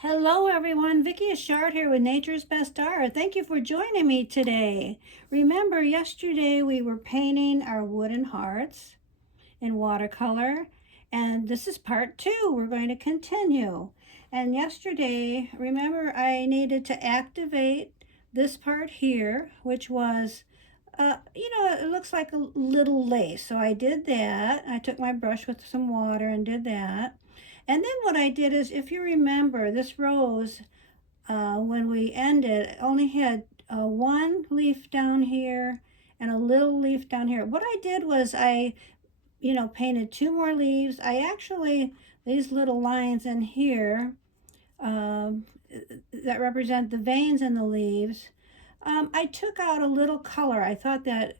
Hello everyone, Vicky Ashard here with Nature's Best Art. Thank you for joining me today. Remember yesterday we were painting our wooden hearts in watercolor, and this is part two. We're going to continue. And yesterday, remember I needed to activate this part here, which was it looks like a little lace. So I did that. I took my brush with some water and did that. And then what I did is, if you remember, this rose, when we ended, only had one leaf down here and a little leaf down here. What I did was painted two more leaves. These little lines in here um, that represent the veins in the leaves, I took out a little color. I thought that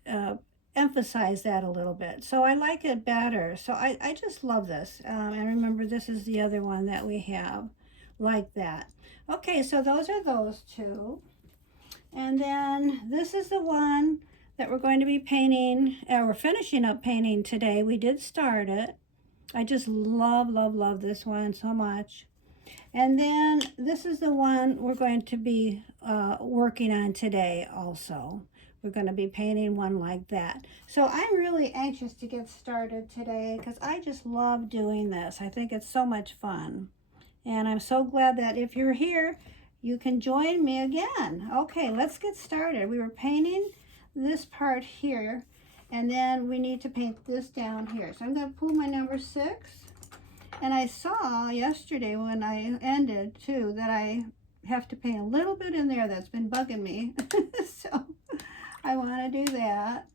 emphasized that a little bit. So I like it better. So I just love this. And remember, this is the other one that we have like that. Okay, so those are those two. And then this is the one that we're going to be painting, we're finishing up painting today. We did start it. I just love, love, love this one so much. And then this is the one we're going to be working on today also. We're going to be painting one like that. So I'm really anxious to get started today because I just love doing this. I think it's so much fun. And I'm so glad that if you're here, you can join me again. Okay, let's get started. We were painting this part here, and then we need to paint this down here. So I'm going to pull my number 6. And I saw yesterday when I ended too that I have to paint a little bit in there that's been bugging me. So I want to do that.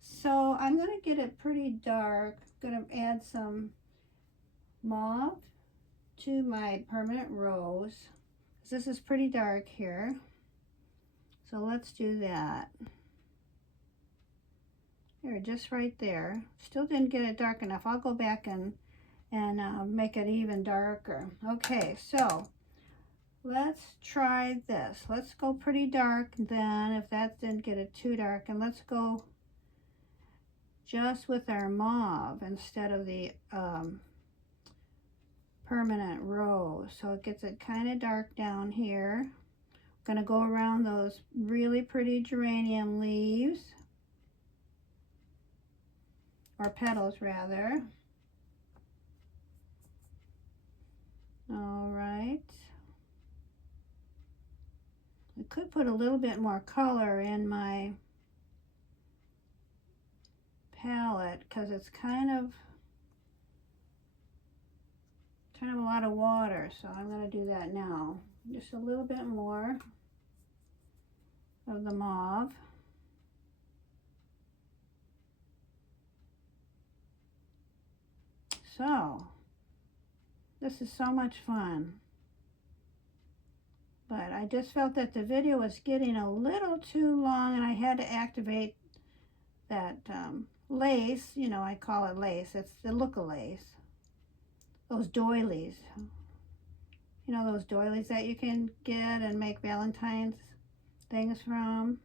So I'm going to get it pretty dark. I'm going to add some mauve to my permanent rose. This is pretty dark here. So let's do that. Here, just right there. Still didn't get it dark enough. I'll go back and make it even darker. Okay, so let's try this. Let's go pretty dark then, if that didn't get it too dark, and let's go just with our mauve instead of the permanent rose. So it gets it kind of dark down here. I'm gonna go around those really pretty geranium leaves, or petals rather. All right. I could put a little bit more color in my palette because it's kind of a lot of water, so I'm going to do that now. Just a little bit more of the mauve. So this is so much fun. But I just felt that the video was getting a little too long, and I had to activate that lace. You know, I call it lace. It's the look-a-lace. Those doilies. You know, those doilies that you can get and make Valentines things from.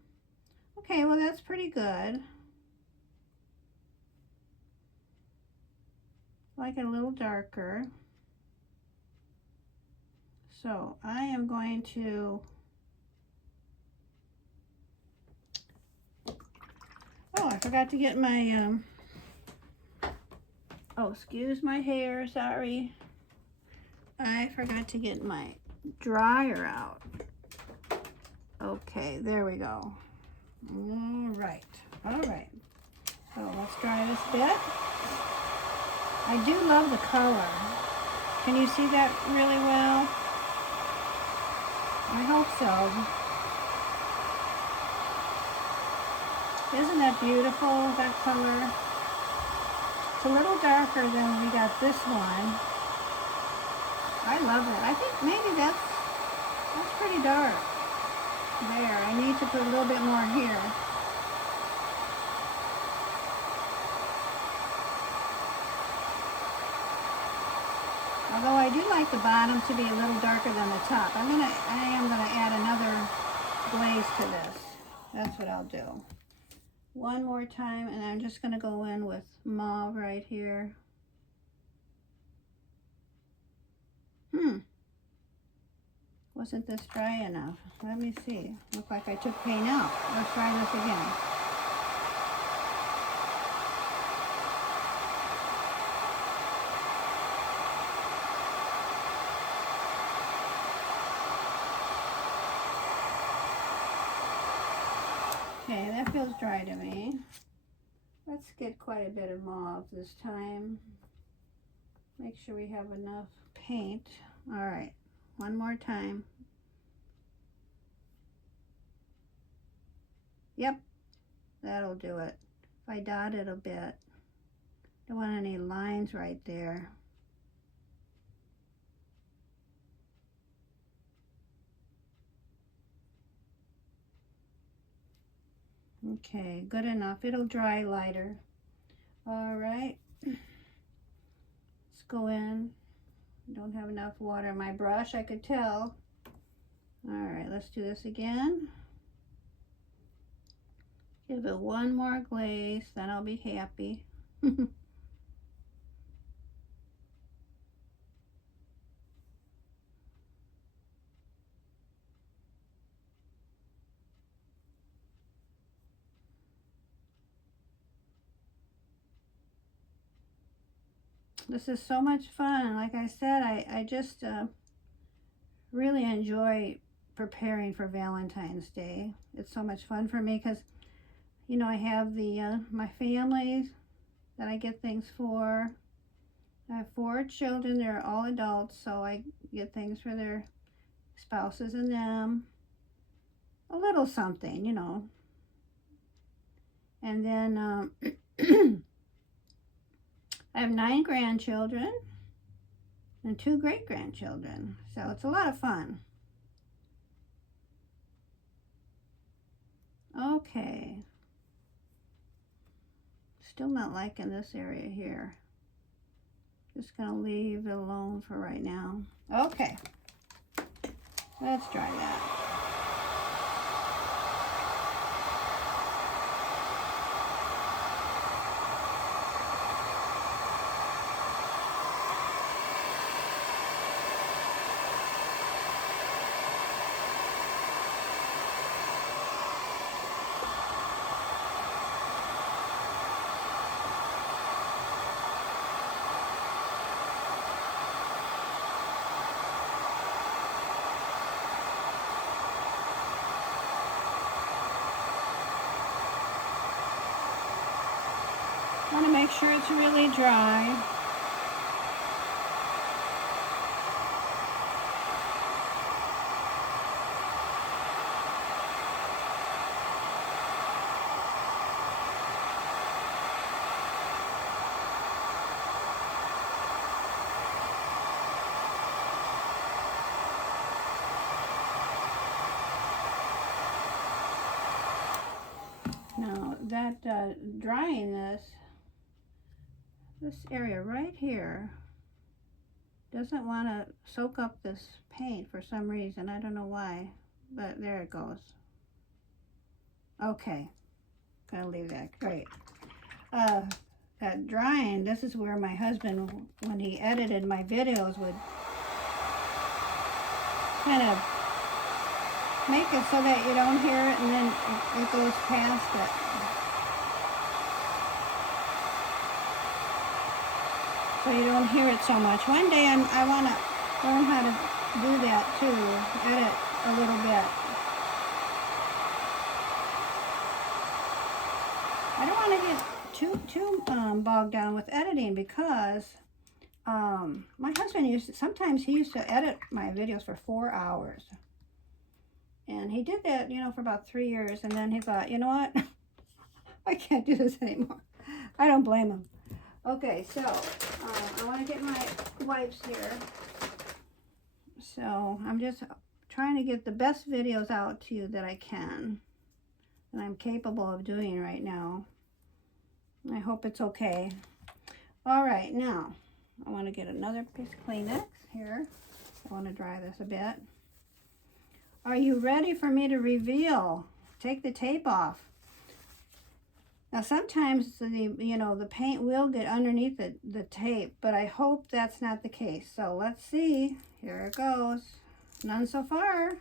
Okay, well that's pretty good. I like it a little darker. So I am going to, I forgot to get my, excuse my hair, sorry. I forgot to get my dryer out. Okay, there we go. All right. So let's dry this bit. I do love the color. Can you see that really well? I hope so. Isn't that beautiful, that color? It's a little darker than we got this one. I love it. I think maybe that's pretty dark. There, I need to put a little bit more here. Although I do like the bottom to be a little darker than the top. I am gonna add another glaze to this. That's what I'll do. One more time, and I'm just gonna go in with mauve right here. Wasn't this dry enough? Let me see. Look like I took paint out. Let's try this again. Okay, that feels dry to me. Let's get quite a bit of mauve this time. Make sure we have enough paint. All right, one more time. Yep, that'll do it. If I dot it a bit, don't want any lines right there. Okay, good enough. It'll dry lighter. All right, let's go in. Don't have enough water in my brush, I could tell. All right, let's do this again. Give it one more glaze, then I'll be happy. This is so much fun. Like I said, I just really enjoy preparing for Valentine's Day. It's so much fun for me because, you know, I have the my family that I get things for. I have 4 children. They're all adults, so I get things for their spouses and them. A little something, you know. And then I have 9 grandchildren and 2 great-grandchildren, so it's a lot of fun. Okay. Still not liking this area here. Just gonna leave it alone for right now. Okay. Let's try that. I want to make sure it's really dry. Now that drying this area right here doesn't want to soak up this paint for some reason. I don't know why, but there it goes. Okay, gonna leave that. Great. That drying, this is where my husband, when he edited my videos, would kind of make it so that you don't hear it and then it goes past it. So you don't hear it so much. One day I want to learn how to do that too, edit a little bit. I don't want to get too bogged down with editing because my husband sometimes he used to edit my videos for 4 hours. And he did that, you know, for about 3 years. And then he thought, you know what? I can't do this anymore. I don't blame him. Okay, so I want to get my wipes here. So I'm just trying to get the best videos out to you that I can. And I'm capable of doing right now. I hope it's okay. All right, now I want to get another piece of Kleenex here. I want to dry this a bit. Are you ready for me to reveal? Take the tape off. Now sometimes the paint will get underneath the tape, but I hope that's not the case. So let's see. Here it goes. None so far.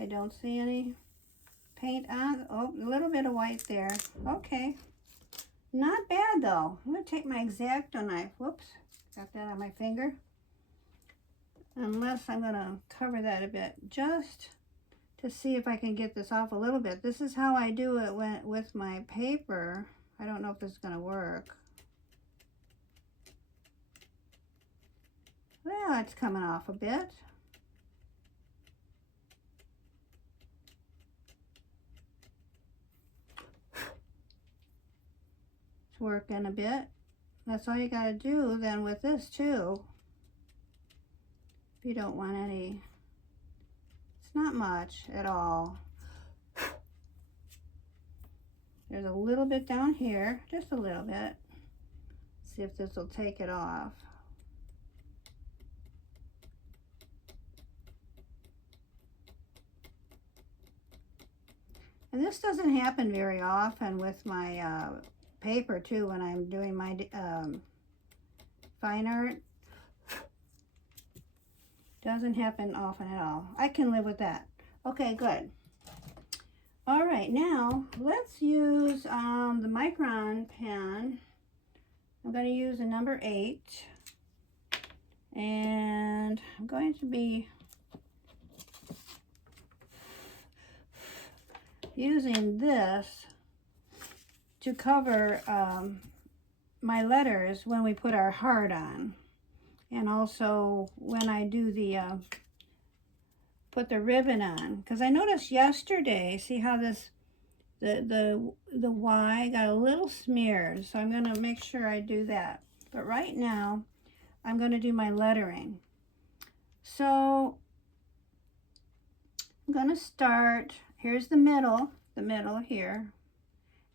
I don't see any paint on. Oh, a little bit of white there. Okay. Not bad though. I'm going to take my X-Acto knife. Whoops. Got that on my finger. Unless I'm going to cover that a bit just to see if I can get this off a little bit. This is how I do it with my paper. I don't know if this is going to work. Well, it's coming off a bit. It's working a bit. That's all you got to do then with this too. If you don't want any, it's not much at all. There's a little bit down here, just a little bit. See if this will take it off. And this doesn't happen very often with my paper too when I'm doing my fine art. Doesn't happen often at all. I can live with that. Okay, good. All right, now let's use the Micron pen. I'm going to use a number 8. And I'm going to be using this to cover my letters when we put our heart on. And also when I do the put the ribbon on, because I noticed yesterday, see how this the Y got a little smeared, so I'm going to make sure I do that. But right now I'm going to do my lettering. So I'm going to start, here's the middle here.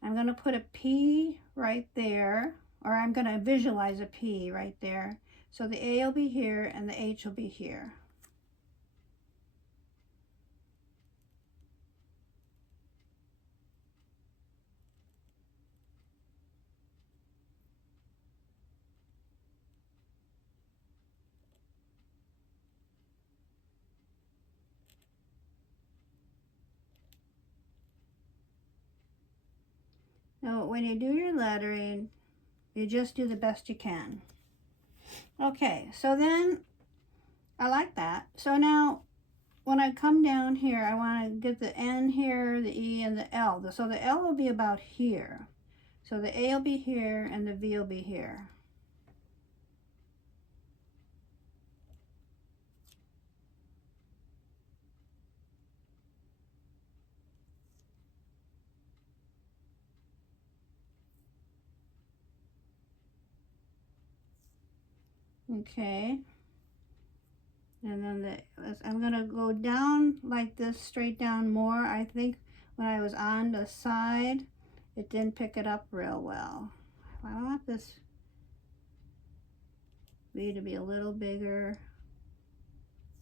I'm going to put a P right there, or I'm going to visualize a P right there. So the A will be here and the H will be here. Now, when you do your lettering, you just do the best you can. Okay, so then I like that. So now when I come down here, I want to get the N here, the E, and the L. So the L will be about here. So the A will be here and the V will be here. Okay. And then I'm going to go down like this, straight down more. I think when I was on the side, it didn't pick it up real well. I want this V to be a little bigger.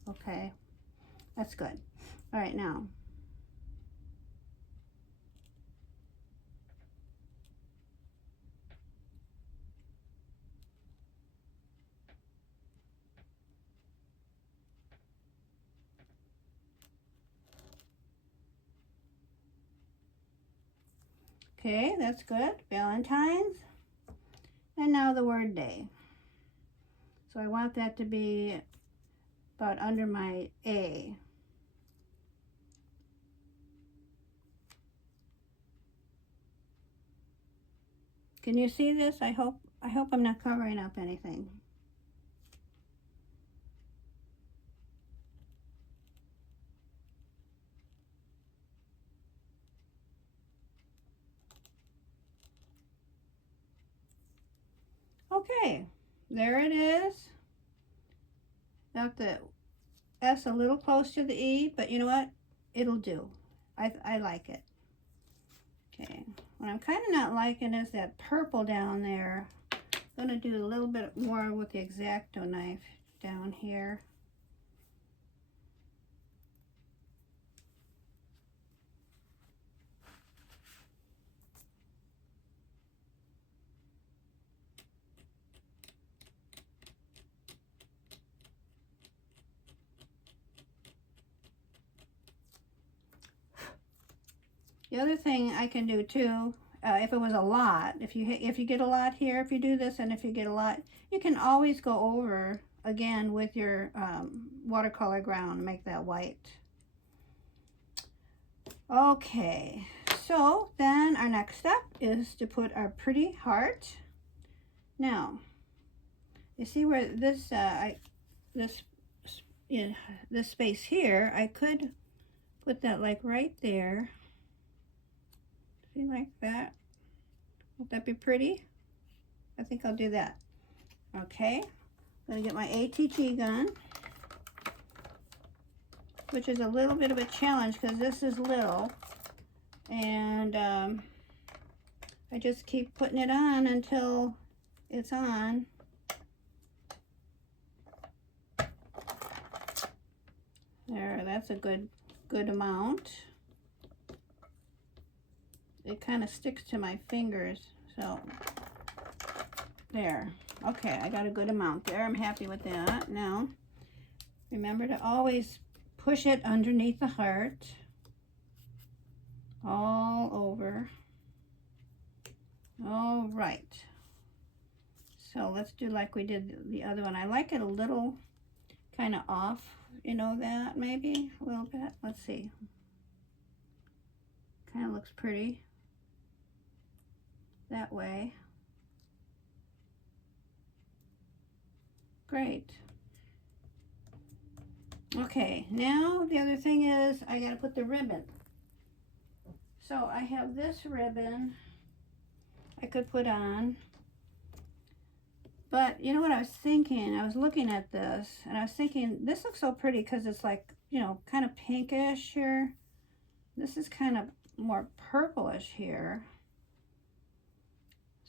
Okay, that's good. All right, now. Okay, that's good. Valentines. And now the word day. So I want that to be about under my A. Can you see this? I hope I'm not covering up anything. Okay, there it is. Got the S a little close to the E, but you know what? It'll do. I like it. Okay, what I'm kind of not liking is that purple down there. I'm going to do a little bit more with the X-Acto knife down here. The other thing I can do too, if it was a lot, if you get a lot here, if you do this, and if you get a lot, you can always go over again with your watercolor ground and make that white. Okay, so then our next step is to put our pretty heart. Now, you see where this this space here, I could put that like right there. See, like that. Won't that be pretty? I think I'll do that. Okay, I'm gonna get my ATG gun, which is a little bit of a challenge because this is little, and I just keep putting it on until it's on. There, that's a good amount. It kind of sticks to my fingers, so there. Okay, I got a good amount there. I'm happy with that. Now, remember to always push it underneath the heart, all over. All right. So let's do like we did the other one. I like it a little kind of off, you know, that maybe a little bit. Let's see. Kind of looks pretty that way. Great. Okay, now the other thing is I gotta put the ribbon. So I have this ribbon I could put on, but you know what I was thinking? I was looking at this and I was thinking this looks so pretty because it's like, you know, kind of pinkish here. This is kind of more purplish here.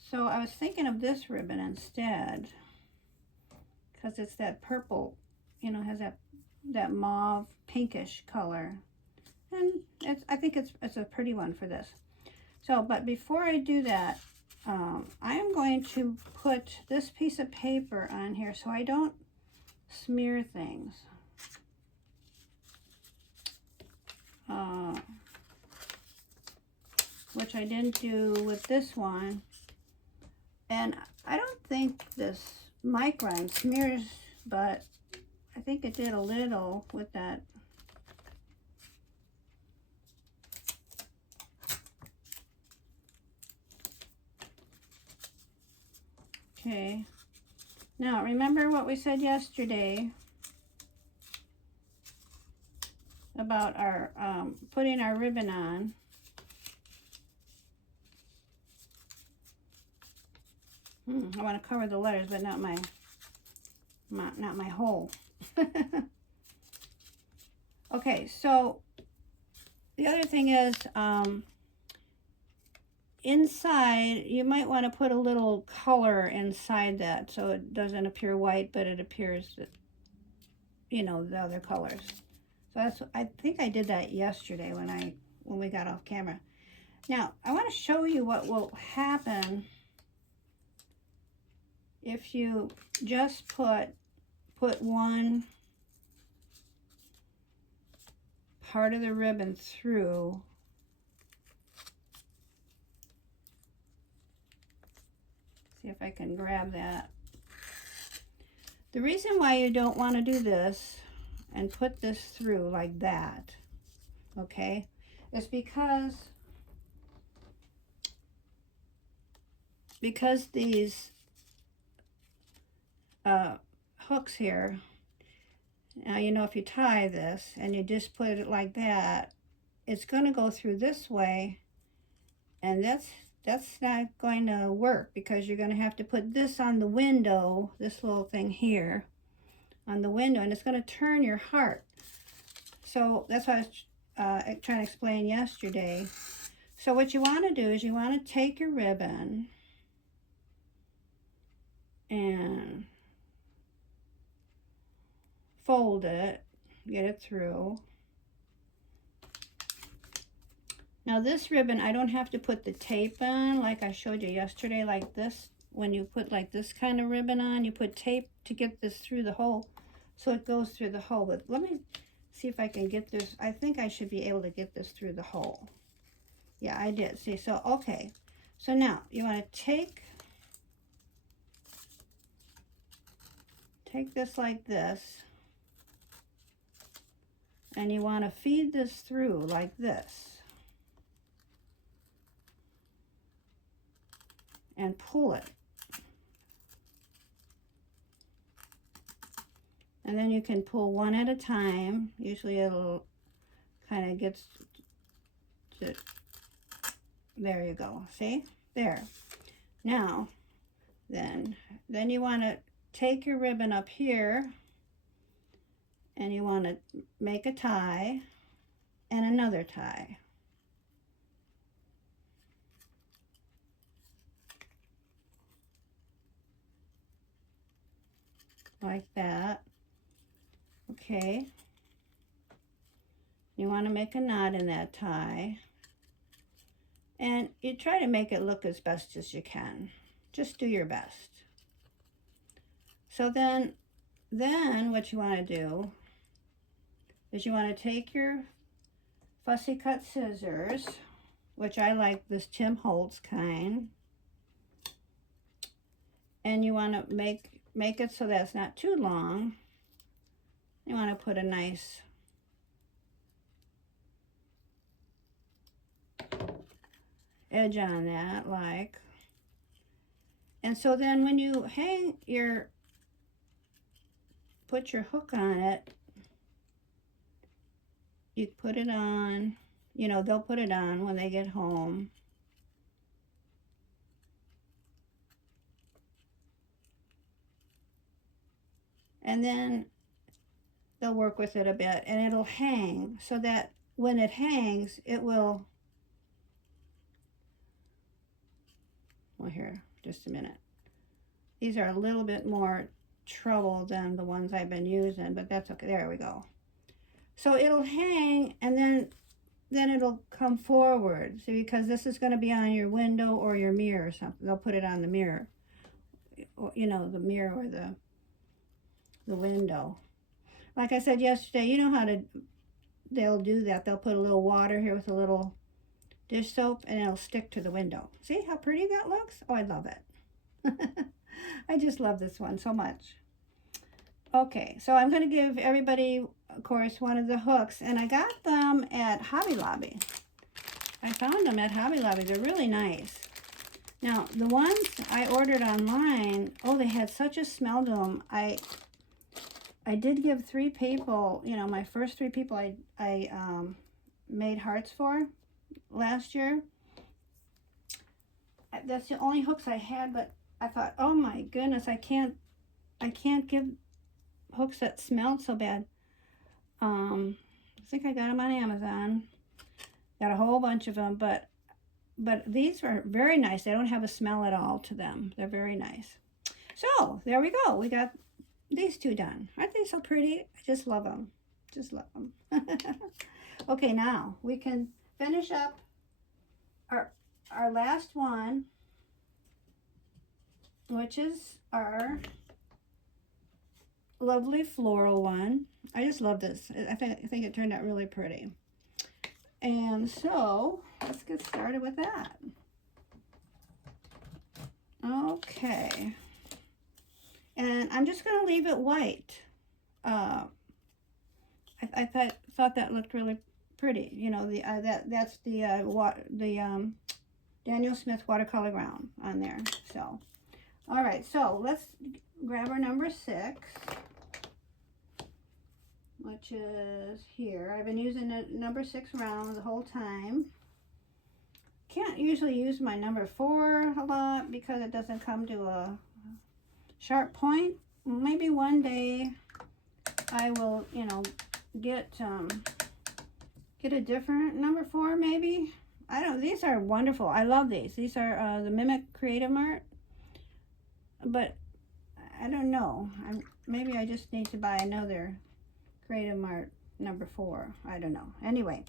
So I was thinking of this ribbon instead because it's that purple, you know, has that mauve pinkish color, and I think it's a pretty one for this. So, but before I do that, I am going to put this piece of paper on here so I don't smear things. Which I didn't do with this one, and I don't think this micron smears, but I think it did a little with that. Okay, now remember what we said yesterday about our putting our ribbon on. I want to cover the letters, but not my hole. Okay, so the other thing is, inside, you might want to put a little color inside that so it doesn't appear white, but it appears, you know, the other colors. So that's, I think I did that yesterday when we got off camera. Now, I want to show you what will happen if you just put one part of the ribbon through. See if I can grab that. The reason why you don't want to do this and put this through like that, okay, is because these hooks here, now you know if you tie this and you just put it like that, it's going to go through this way, and that's not going to work because you're going to have to put this on the window, this little thing here on the window, and it's going to turn your heart. So that's what I was trying to explain yesterday. So what you want to do is you want to take your ribbon and fold it, get it through. Now this ribbon, I don't have to put the tape on like I showed you yesterday, like this. When you put like this kind of ribbon on, you put tape to get this through the hole, so it goes through the hole. But let me see if I can get this. I think I should be able to get this through the hole. Yeah, I did. See, so, okay. So now you want to take this like this, and you want to feed this through like this, and pull it. And then you can pull one at a time. Usually it'll kind of gets to, there you go. See? There. Now, then you want to take your ribbon up here, and you want to make a tie and another tie. Like that. Okay. You want to make a knot in that tie. And you try to make it look as best as you can. Just do your best. So then what you want to do is you want to take your fussy cut scissors, which I like this Tim Holtz kind, and you want to make it so that it's not too long. You want to put a nice edge on that, like. And so then when you hang your, put your hook on it, you put it on, you know, they'll put it on when they get home. And then they'll work with it a bit, and it'll hang, so that when it hangs, it will, well, here, just a minute. These are a little bit more trouble than the ones I've been using, but that's okay. There we go. So it'll hang, and then it'll come forward. See, because this is going to be on your window or your mirror or something. They'll put it on the mirror, you know, the mirror or the window. Like I said yesterday, you know how to, they'll do that. They'll put a little water here with a little dish soap, and it'll stick to the window. See how pretty that looks? Oh, I love it. I just love this one so much. Okay, so I'm going to give everybody, of course, one of the hooks, and I got them at Hobby Lobby. I found them at Hobby Lobby. They're really nice. Now, the ones I ordered online, oh, they had such a smell to them. I did give 3 people, you know, my first 3 people I made hearts for last year. That's the only hooks I had, but I thought, oh my goodness, I can't give hooks that smelled so bad. I think I got them on Amazon. Got a whole bunch of them, but these are very nice. They don't have a smell at all to them. They're very nice. So there we go. We got these 2 done. Aren't they so pretty? I just love them. Just love them. Okay, now we can finish up our last one, which is our lovely floral one. I just love this. I think it turned out really pretty. And so let's get started with that. Okay. And I'm just going to leave it white. I thought that looked really pretty. You know, that's the Daniel Smith watercolor ground on there. So, all right. So let's grab our number 6, which is here. I've been using the number 6 round the whole time. Can't usually use my number 4 a lot because it doesn't come to a sharp point. Maybe one day I will, you know, get a different number 4 maybe. I don't, these are wonderful. I love these. These are the Mimic Creative Mart. But I don't know. Maybe I just need to buy another Creative Mart number 4. I don't know. Anyway,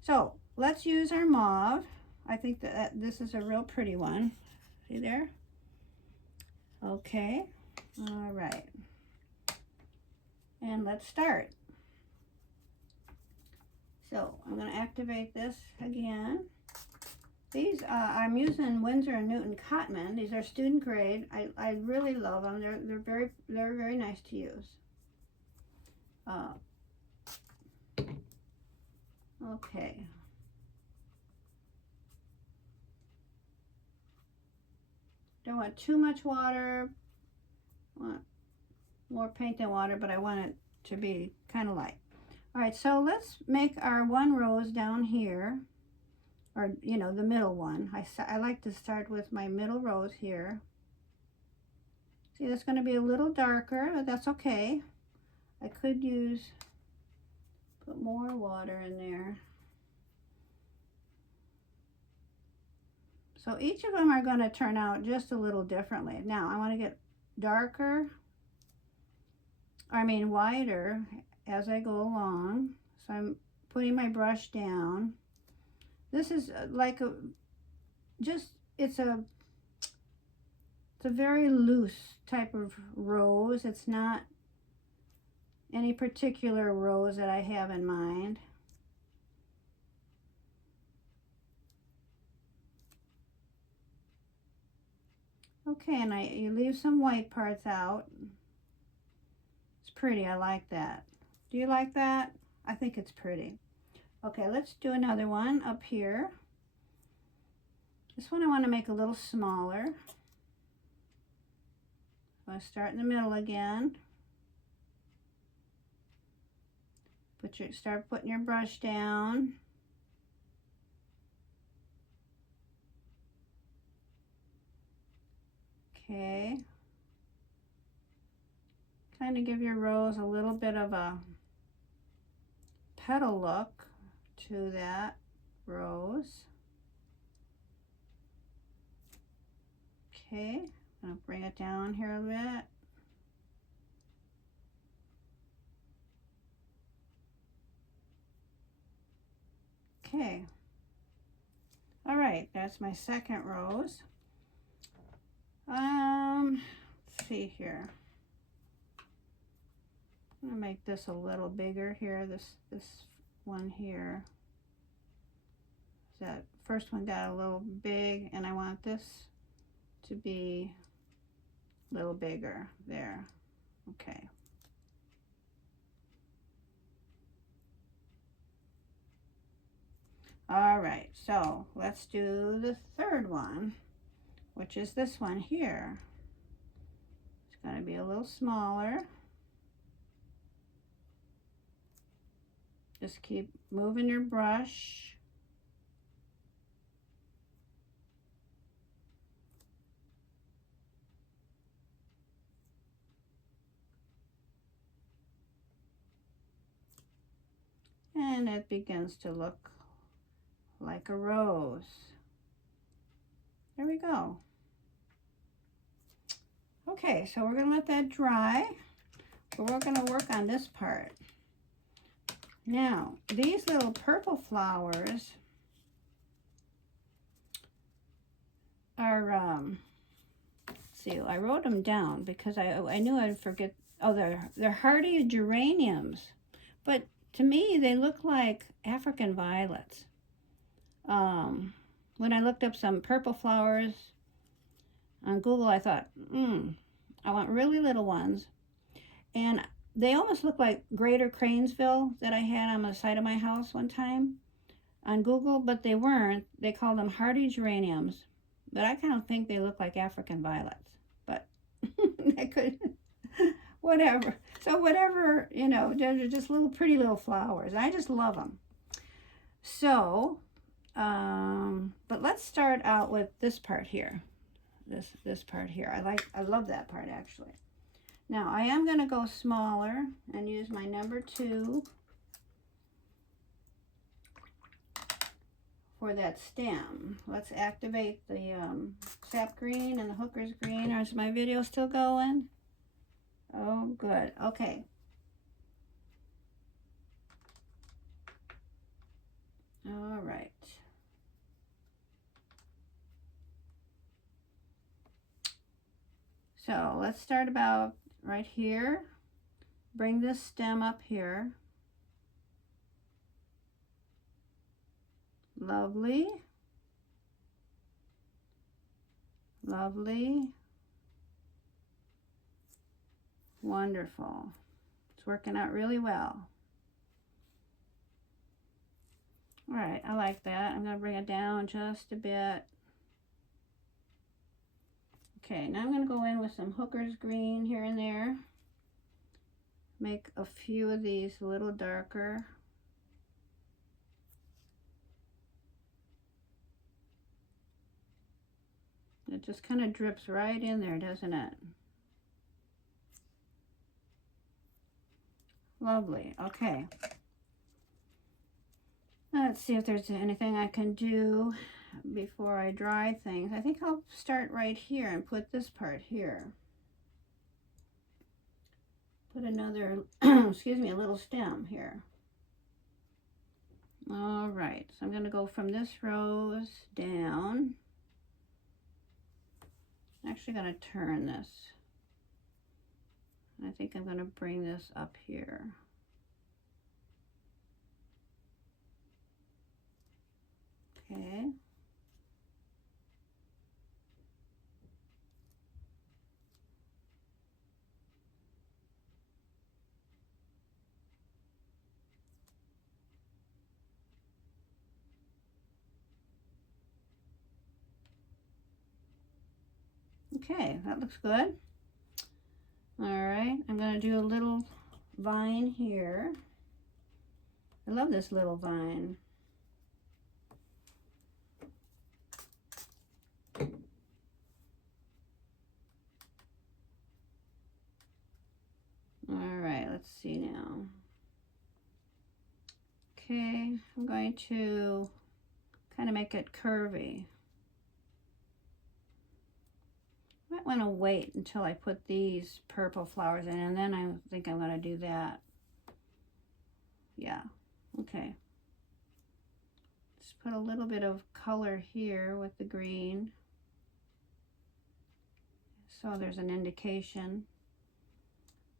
so let's use our mauve. I think that this is a real pretty one. See there? Okay. All right. And let's start. So I'm going to activate this again. These, I'm using Winsor & Newton Cotman. These are student grade. I really love them. They're very nice to use. Okay. Don't want too much water. Want more paint than water, but I want it to be kind of light. All right, so let's make our one rose down here, or you know, the middle one. I like to start with my middle rose here. See, that's going to be a little darker, but that's okay. I could put more water in there. So each of them are going to turn out just a little differently. Now I want to get darker, wider as I go along. So I'm putting my brush down. This is like it's a very loose type of rose. It's not any particular rose that I have in mind. Okay, and you leave some white parts out. It's pretty, I like that. Do you like that? I think it's pretty. Okay, let's do another one up here. This one I want to make a little smaller. So I start in the middle again. Start putting your brush down. Okay. Kind of give your rose a little bit of a petal look to that rose. Okay, I'm going to bring it down here a bit. Okay. All right, that's my second rose. Let's see here. I'm gonna make this a little bigger here. This one here. That first one got a little big, and I want this to be a little bigger there. Okay. All right, so let's do the third one, which is this one here. It's going to be a little smaller. Just keep moving your brush. And it begins to look like a rose. There we go. Okay, so we're going to let that dry, but we're going to work on this part. Now, these little purple flowers are, let's see, I wrote them down because I knew I'd forget. Oh, they're hardy geraniums, but to me they look like African violets. When I looked up some purple flowers on Google, I thought, I want really little ones. And they almost look like Greater Cranesville that I had on the side of my house one time on Google, but they weren't. They called them hardy geraniums, but I kind of think they look like African violets, but they could, whatever. So whatever, you know, they're just little pretty little flowers. I just love them. So, but let's start out with this part here. This part here. I love that part actually. Now I am going to go smaller and use my number 2 for that stem. Let's activate the sap green and the hooker's green. Is my video still going? Oh, good. Okay. All right. So let's start about right here. Bring this stem up here. Lovely. Lovely. Wonderful. It's working out really well. All right, I like that. I'm going to bring it down just a bit. Okay, now I'm going to go in with some Hooker's green here and there. Make a few of these a little darker. It just kind of drips right in there, doesn't it? Lovely. Okay. Let's see if there's anything I can do before I dry things. I think I'll start right here and put this part here. Put another, excuse me, a little stem here. All right, so I'm going to go from this rose down. I'm actually going to turn this. I think I'm going to bring this up here. Okay. Okay, that looks good. All right, I'm going to do a little vine here. I love this little vine. All right, let's see now. Okay, I'm going to kind of make it curvy. Might want to wait until I put these purple flowers in, and then I think I'm going to do that. Yeah, okay. Just put a little bit of color here with the green, so there's an indication.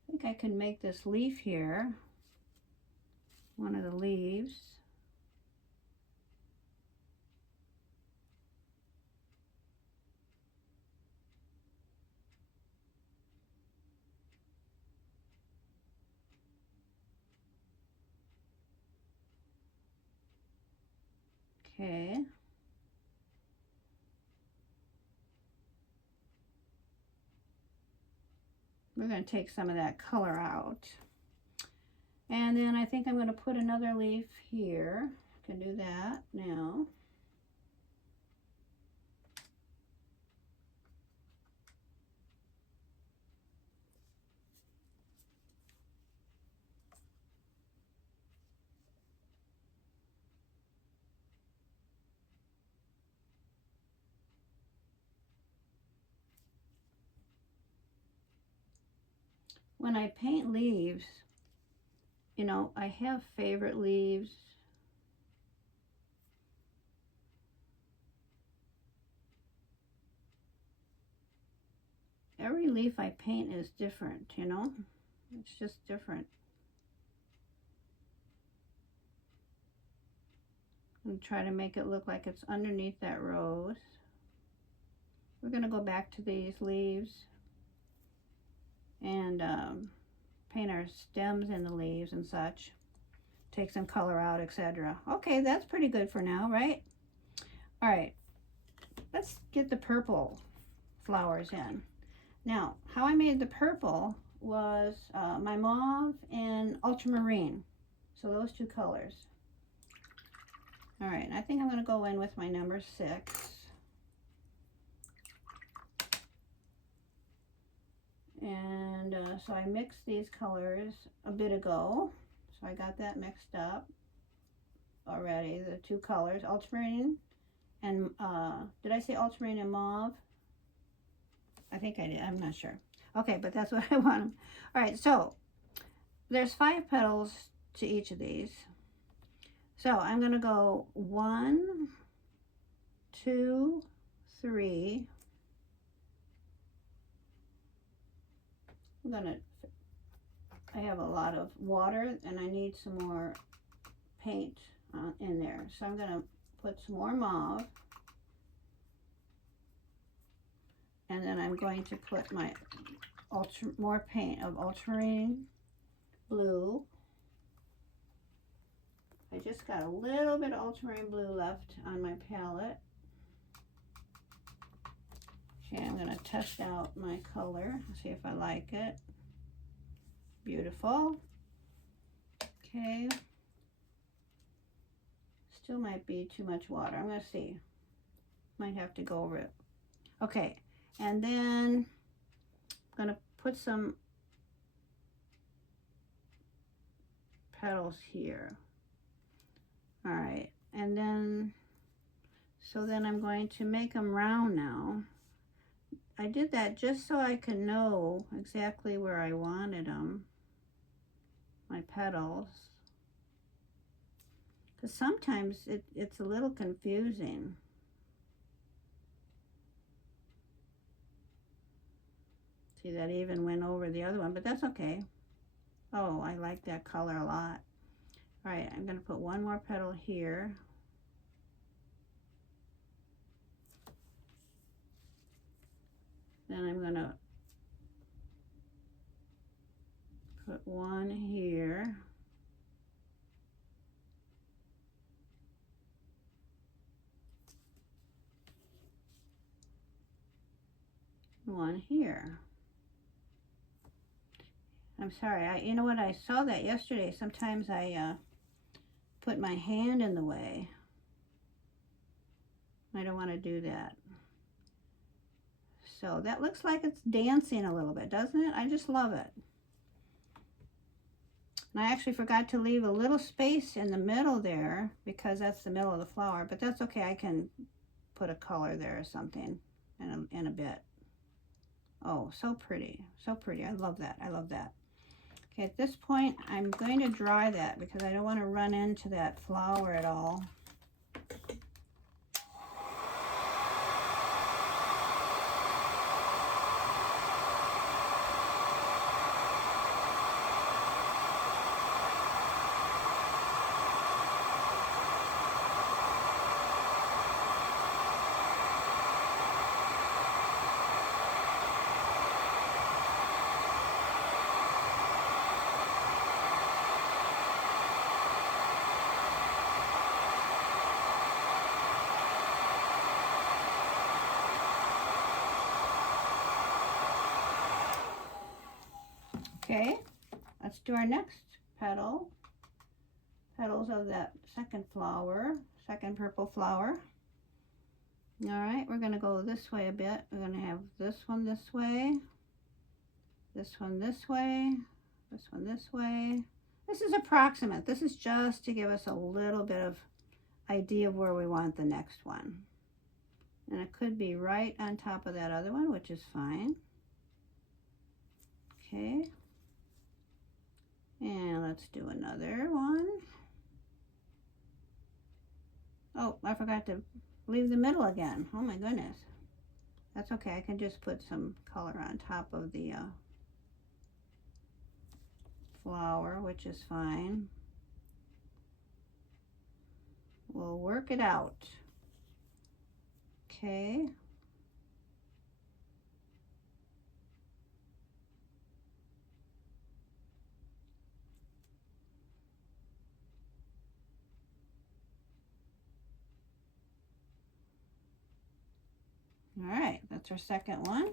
I think I can make this leaf here, one of the leaves. Okay. We're going to take some of that color out. And then I think I'm going to put another leaf here. I can do that now. When I paint leaves, you know, I have favorite leaves. Every leaf I paint is different, you know? It's just different. I'm try to make it look like it's underneath that rose. We're going to go back to these leaves and paint our stems in the leaves and such. Take some color out, etc. Okay, that's pretty good for now, right? All right, let's get the purple flowers in. Now, how I made the purple was my mauve and ultramarine. So those two colors. All right, I think I'm going to go in with my number 6. And so I mixed these colors a bit ago. So I got that mixed up already, the two colors, ultramarine and, did I say ultramarine and mauve? I think I did, I'm not sure. Okay, but that's what I want. All right, so there's 5 petals to each of these. So I'm going to go 1, 2, 3. I have a lot of water and I need some more paint in there. So I'm going to put some more mauve. And then I'm going to put my more paint of ultramarine blue. I just got a little bit of ultramarine blue left on my palette. Okay, I'm going to test out my color, see if I like it. Beautiful. Okay. Still might be too much water. I'm going to see. Might have to go over it. Okay, and then I'm going to put some petals here. All right, and then, so then I'm going to make them round now. I did that just so I can know exactly where I wanted them, my petals. Because sometimes it's a little confusing. See, that even went over the other one, but that's okay. Oh, I like that color a lot. All right, I'm going to put one more petal here. Then I'm going to put one here. One here. I'm sorry, you know what, I saw that yesterday. Sometimes I put my hand in the way. I don't want to do that. So that looks like it's dancing a little bit, doesn't it? I just love it. And I actually forgot to leave a little space in the middle there because that's the middle of the flower, but that's okay. I can put a color there or something in a bit. Oh, so pretty, so pretty. I love that. I love that. Okay, at this point, I'm going to dry that because I don't want to run into that flower at all. Okay, let's do our next petal. Petals of that second flower, second purple flower. All right, we're going to go this way a bit. We're going to have this one this way, this one this way, this one this way. This is approximate. This is just to give us a little bit of idea of where we want the next one. And it could be right on top of that other one, which is fine. Okay. And let's do another one. Oh, I forgot to leave the middle again. Oh my goodness. That's okay. I can just put some color on top of the flower, which is fine. We'll work it out. Okay. All right, that's our second one.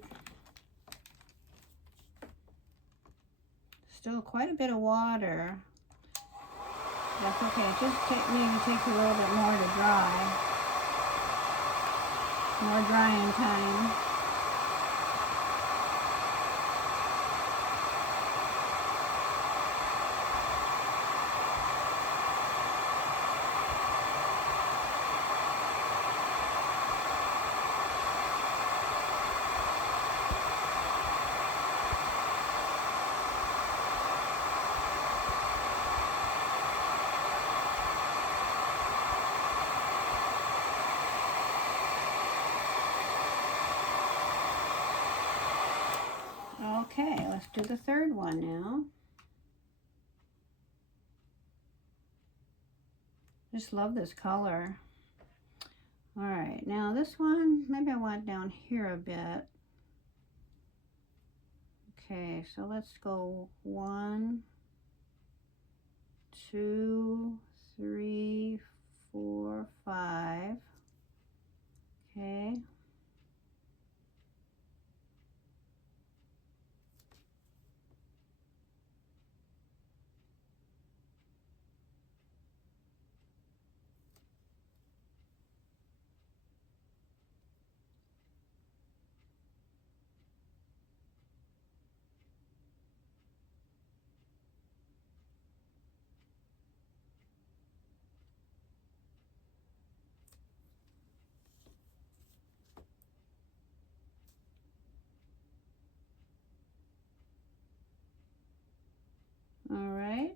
Still quite a bit of water. That's okay. It just maybe takes a little bit more to dry. More drying time. Okay, let's do the third one now. Just love this color. All right, now this one, maybe I want down here a bit. Okay, so let's go 1, 2, 3, 4, 5. Okay. All right.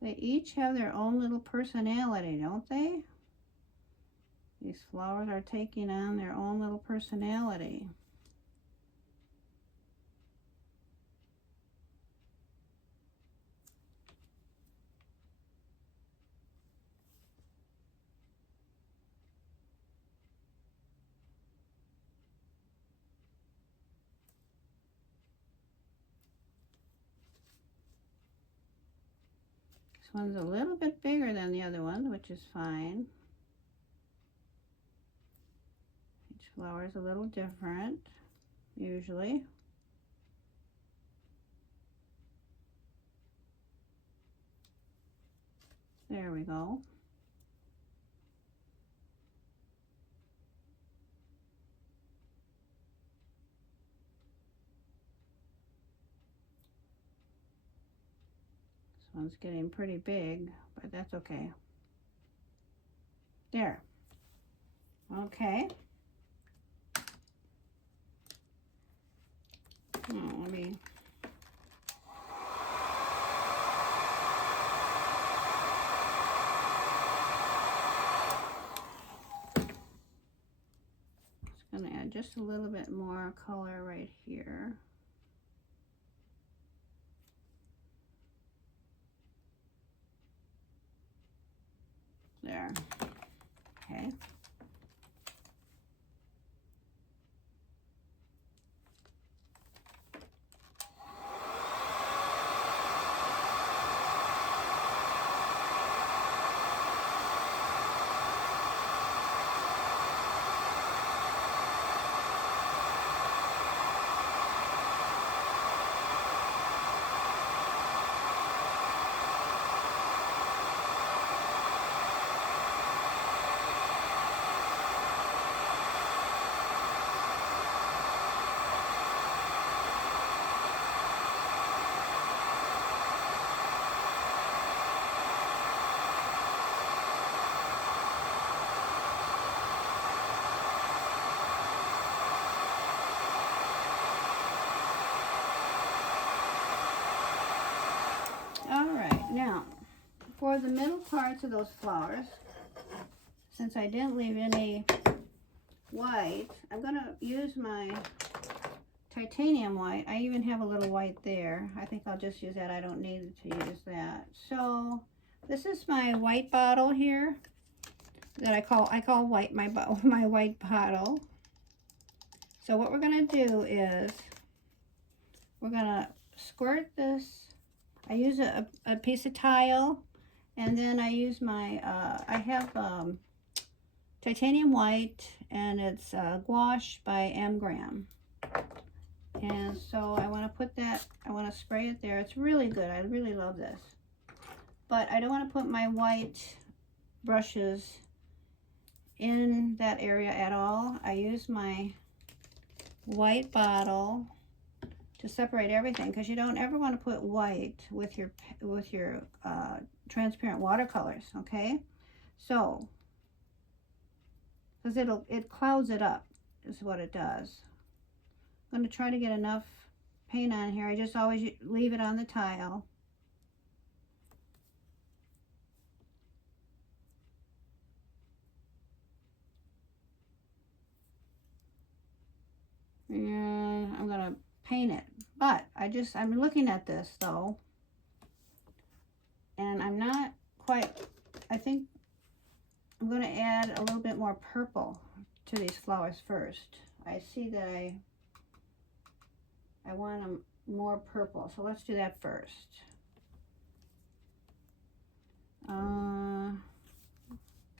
They each have their own little personality, don't they? These flowers are taking on their own little personality. This one's a little bit bigger than the other one, which is fine. Each flower is a little different, usually. There we go. This one's getting pretty big, but that's okay. There. Okay. Let me... Just gonna add just a little bit more color right here. There. Okay. All right, now for the middle parts of those flowers, since I didn't leave any white, I'm gonna use my titanium white. I even have a little white there. I think I'll just use that. I don't need to use that. So this is my white bottle here that I call white my white bottle. So what we're gonna do is we're gonna squirt this. I use a piece of tile, and then I use my I have titanium white, and it's gouache by M. Graham. And so I want to put that, I want to spray it there. It's really good. I really love this. But I don't want to put my white brushes in that area at all. I use my white bottle to separate everything, because you don't ever want to put white with your transparent watercolors, okay? So, because it clouds it up, is what it does. I'm going to try to get enough paint on here. I just always leave it on the tile. And I'm going to paint it. But I'm looking at this though, and I'm not quite, I think I'm going to add a little bit more purple to these flowers first. I see that I want them more purple, so let's do that first.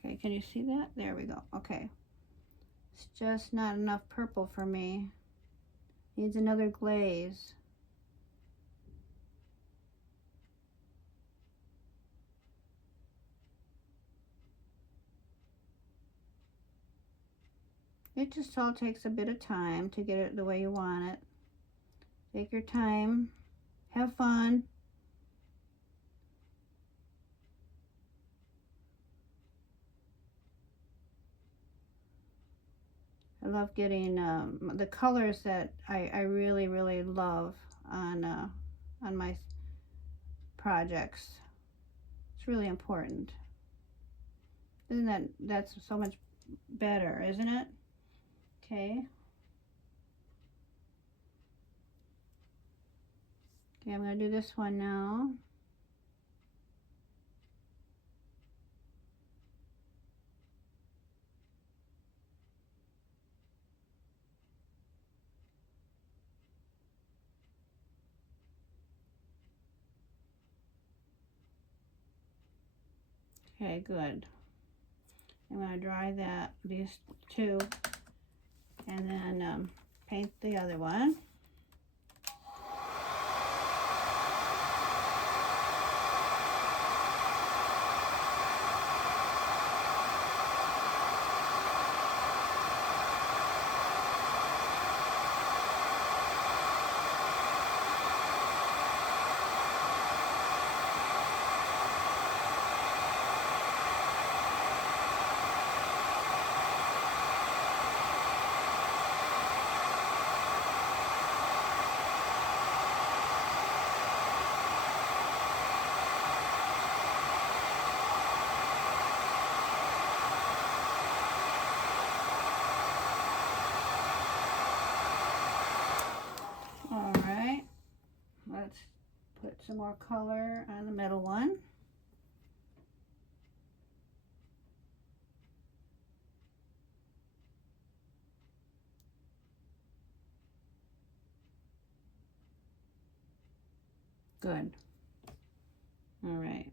Okay, can you see that? There we go. Okay. It's just not enough purple for me. Needs another glaze. It just all takes a bit of time to get it the way you want it. Take your time. Have fun. I love getting the colors that I really, really love on my projects. It's really important. Isn't that's so much better, isn't it? Okay. Okay, I'm going to do this one now. Okay, good. I'm going to dry these two, and then paint the other one. All right, let's put some more color on the middle one. Good. All right.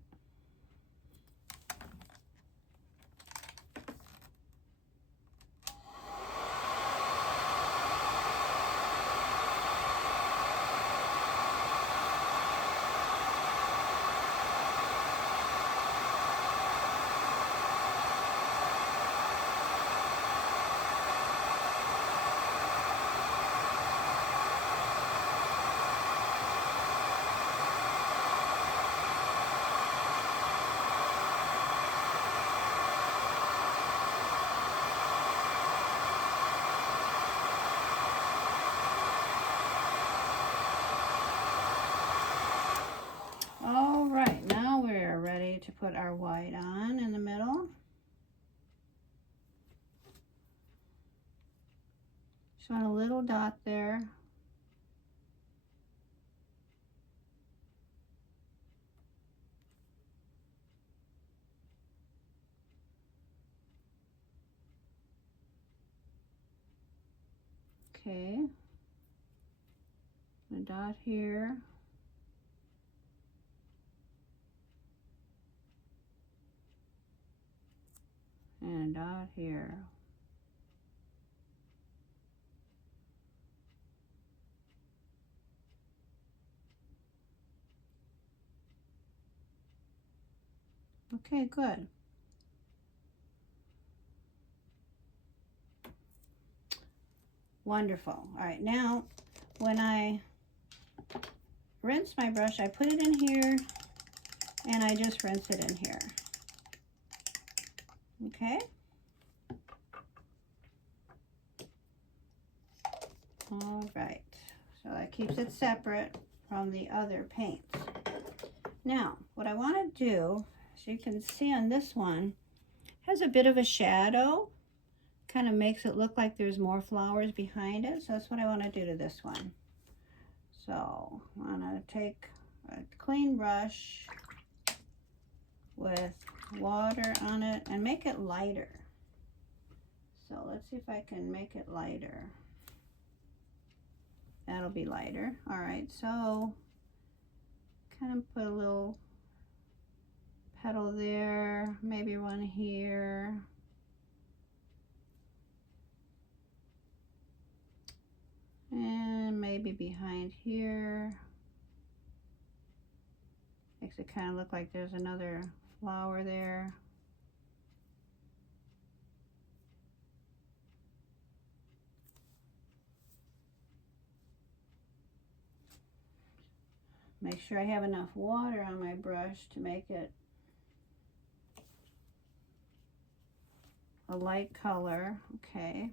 All right, now we're ready to put our white on in the middle. Just want a little dot there. Okay, a dot here. And a dot here. Okay, good. Wonderful. All right, now when I rinse my brush, I put it in here and I just rinse it in here. Okay. All right, so that keeps it separate from the other paints. Now, what I want to do, as you can see on this one, has a bit of a shadow. Kind of makes it look like there's more flowers behind it. So that's what I want to do to this one. So I'm going to take a clean brush with water on it and make it lighter. So let's see if I can make it lighter. That'll be lighter. All right, so kind of put a little petal there, maybe one here. And maybe behind here. Makes it kind of look like there's another flower there. Make sure I have enough water on my brush to make it a light color. Okay.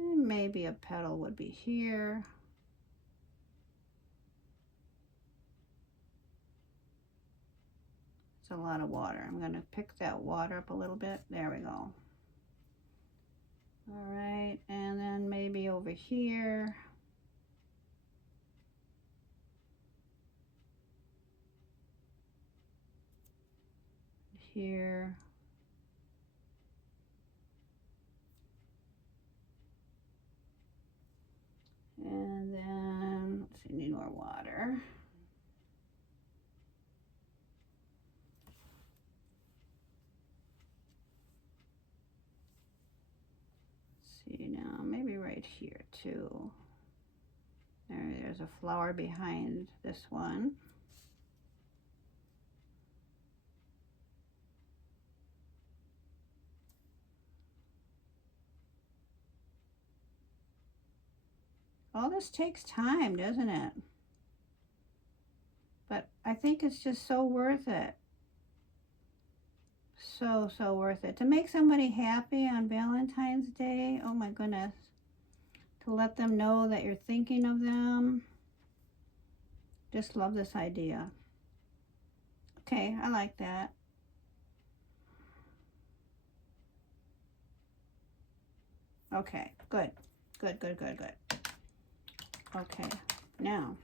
And maybe a petal would be here. It's a lot of water. I'm going to pick that water up a little bit. There we go. All right, and then maybe over here. Here. And then, let's see, need more water. Let's see now, maybe right here too. There's a flower behind this one. All this takes time, doesn't it? But I think it's just so worth it. So worth it. To make somebody happy on Valentine's Day, oh my goodness. To let them know that you're thinking of them. Just love this idea. Okay, I like that. Okay, good. Good. Okay, now.